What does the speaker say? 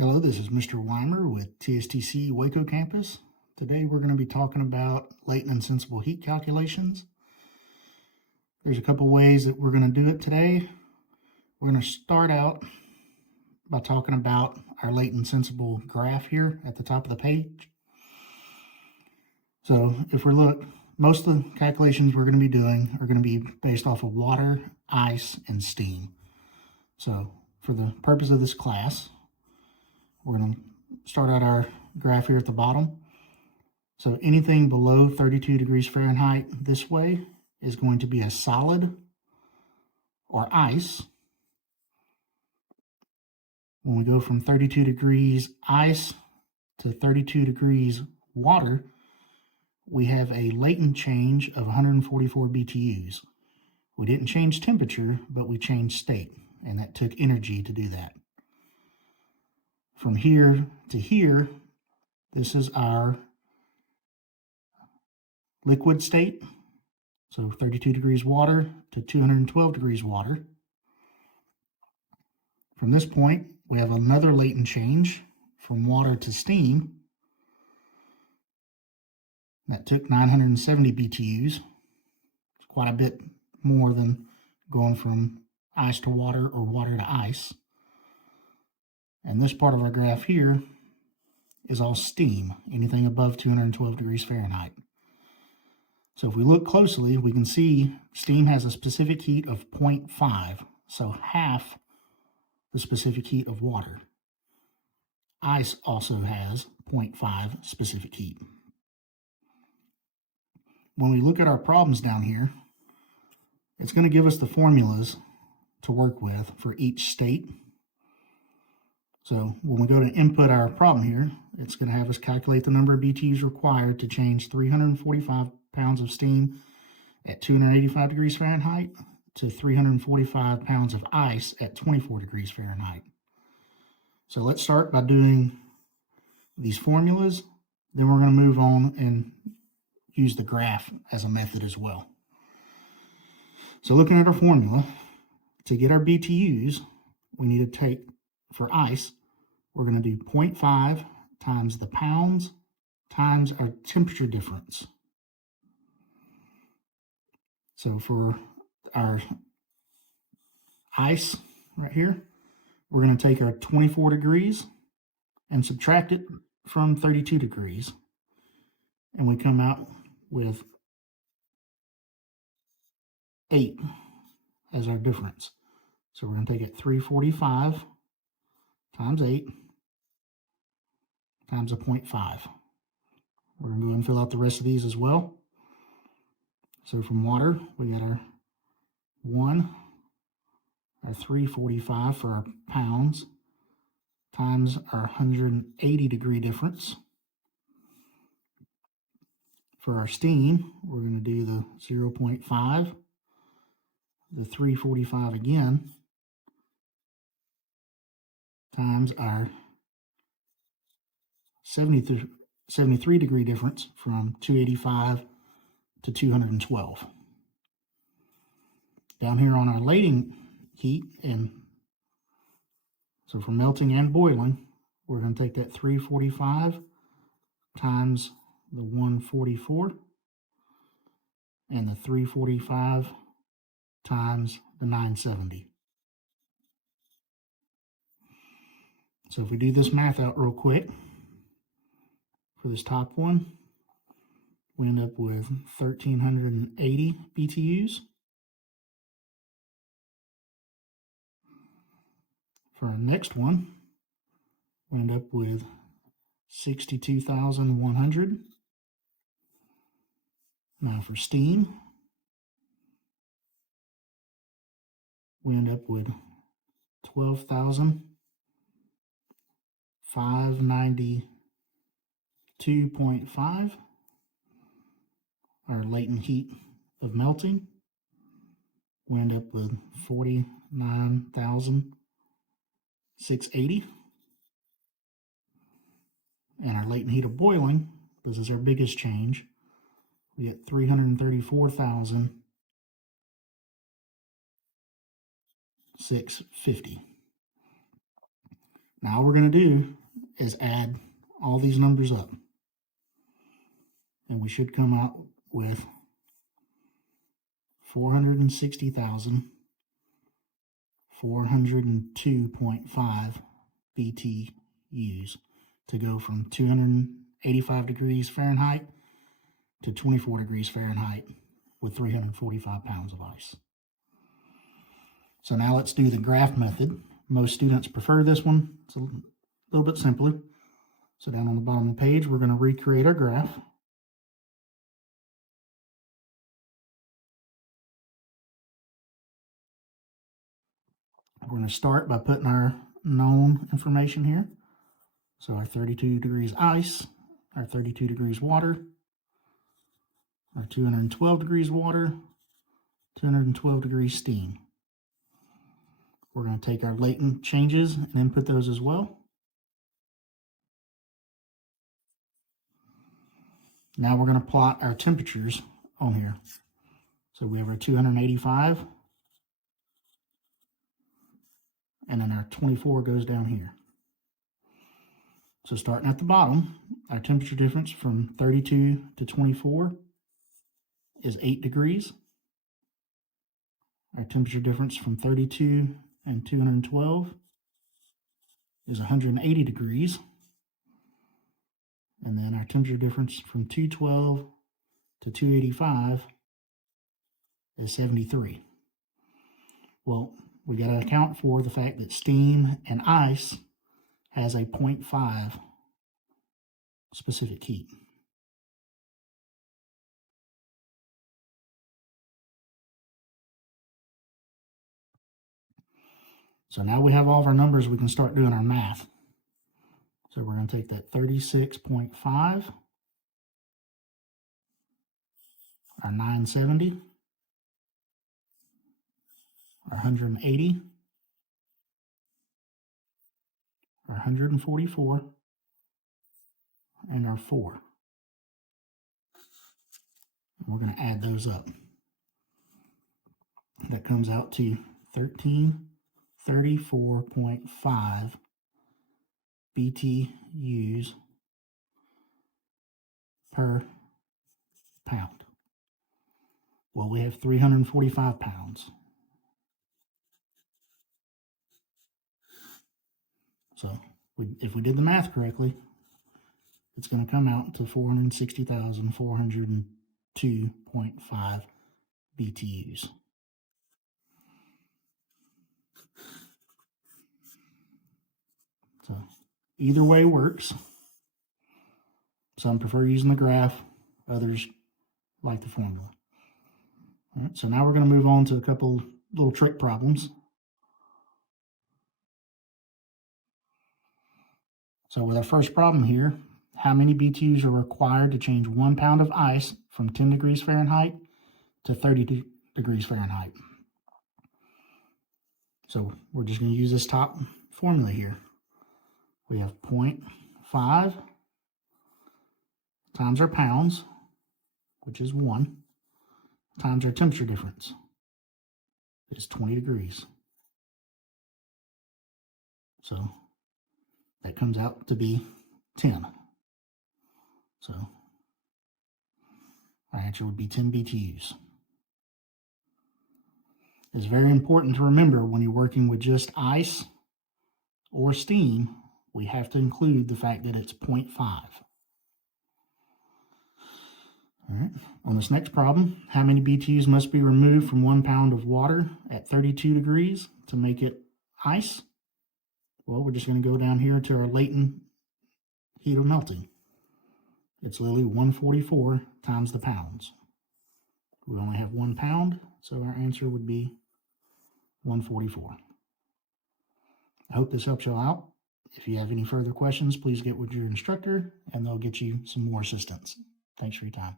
Hello, this is Mr. Weimer with TSTC Waco campus. Today we're going to be talking about latent and sensible heat calculations. There's a couple ways that we're going to do it today. We're going to start out by talking about our latent sensible graph here at the top of the page. So if we look, most of the calculations we're going to be doing are going to be based off of water, ice, and steam. So for the purpose of this class, we're going to start out our graph here at the bottom. So anything below 32 degrees Fahrenheit this way is going to be a solid or ice. When we go from 32 degrees ice to 32 degrees water, we have a latent change of 144 BTUs. We didn't change temperature, but we changed state, and that took energy to do that. From here to here, this is our liquid state. So 32 degrees water to 212 degrees water. From this point, we have another latent change from water to steam. That took 970 BTUs. It's quite a bit more than going from ice to water or water to ice. And this part of our graph here is all steam, anything above 212 degrees Fahrenheit. So if we look closely, we can see steam has a specific heat of 0.5, so half the specific heat of water. Ice also has 0.5 specific heat. When we look at our problems down here, it's going to give us the formulas to work with for each state. So when we go to input our problem here, it's going to have us calculate the number of BTUs required to change 345 pounds of steam at 285 degrees Fahrenheit to 345 pounds of ice at 24 degrees Fahrenheit. So let's start by doing these formulas. Then we're going to move on and use the graph as a method as well. So looking at our formula, to get our BTUs, we need to take, for ice, we're going to do 0.5 times the pounds times our temperature difference. So for our ice right here, we're going to take our 24 degrees and subtract it from 32 degrees. And we come out with 8 as our difference. So we're going to take it 345 times 8 times a 0.5. We're going to go ahead and fill out the rest of these as well. So from water, we got our 1, our 345 for our pounds, times our 180 degree difference. For our steam, we're going to do the 0.5, the 345 again, times our 73 degree difference from 285 to 212. Down here on our latent heat, and so for melting and boiling, we're going to take that 345 times the 144 and the 345 times the 970. So if we do this math out real quick, for this top one, we end up with 1,380 BTUs. For our next one, we end up with 62,100. Now for steam, we end up with 12,592.5. Our latent heat of melting, we end up with 49,680. And our latent heat of boiling, this is our biggest change, we get 334,650. Now all we're going to do is add all these numbers up. And we should come out with 460,402.5 BTUs to go from 285 degrees Fahrenheit to 24 degrees Fahrenheit with 345 pounds of ice. So now let's do the graph method. Most students prefer this one. It's a little bit simpler. So down on the bottom of the page, we're going to recreate our graph. We're going to start by putting our known information here. So our 32 degrees ice, our 32 degrees water, our 212 degrees water, 212 degrees steam. We're going to take our latent changes and input those as well. Now we're going to plot our temperatures on here. So we have our 285, and then our 24 goes down here. So starting at the bottom, our temperature difference from 32 to 24 is 8 degrees. Our temperature difference from 32 and 212 is 180 degrees. And then our temperature difference from 212 to 285 is 73. Well, we got to account for the fact that steam and ice has a 0.5 specific heat. So now we have all of our numbers, we can start doing our math. So we're going to take that 36.5, our 970, our 180, our 144, and our 4. And we're going to add those up. That comes out to 1334.5 BTUs per pound. Well, we have 345 pounds. So if we did the math correctly, it's going to come out to 460,402.5 BTUs. So either way works. Some prefer using the graph, others like the formula. All right, so now we're going to move on to a couple little trick problems. So with our first problem here, how many BTUs are required to change 1 pound of ice from 10 degrees Fahrenheit to 30 degrees Fahrenheit? So we're just going to use this top formula here. We have 0.5 times our pounds, which is 1, times our temperature difference is 20 degrees. So that comes out to be 10. So our answer would be 10 BTUs. It's very important to remember when you're working with just ice or steam, we have to include the fact that it's 0.5. All right, on this next problem, how many BTUs must be removed from 1 pound of water at 32 degrees to make it ice? Well, we're just going to go down here to our latent heat of melting. It's literally 144 times the pounds. We only have 1 pound, so our answer would be 144. I hope this helps you out. If you have any further questions, please get with your instructor and they'll get you some more assistance. Thanks for your time.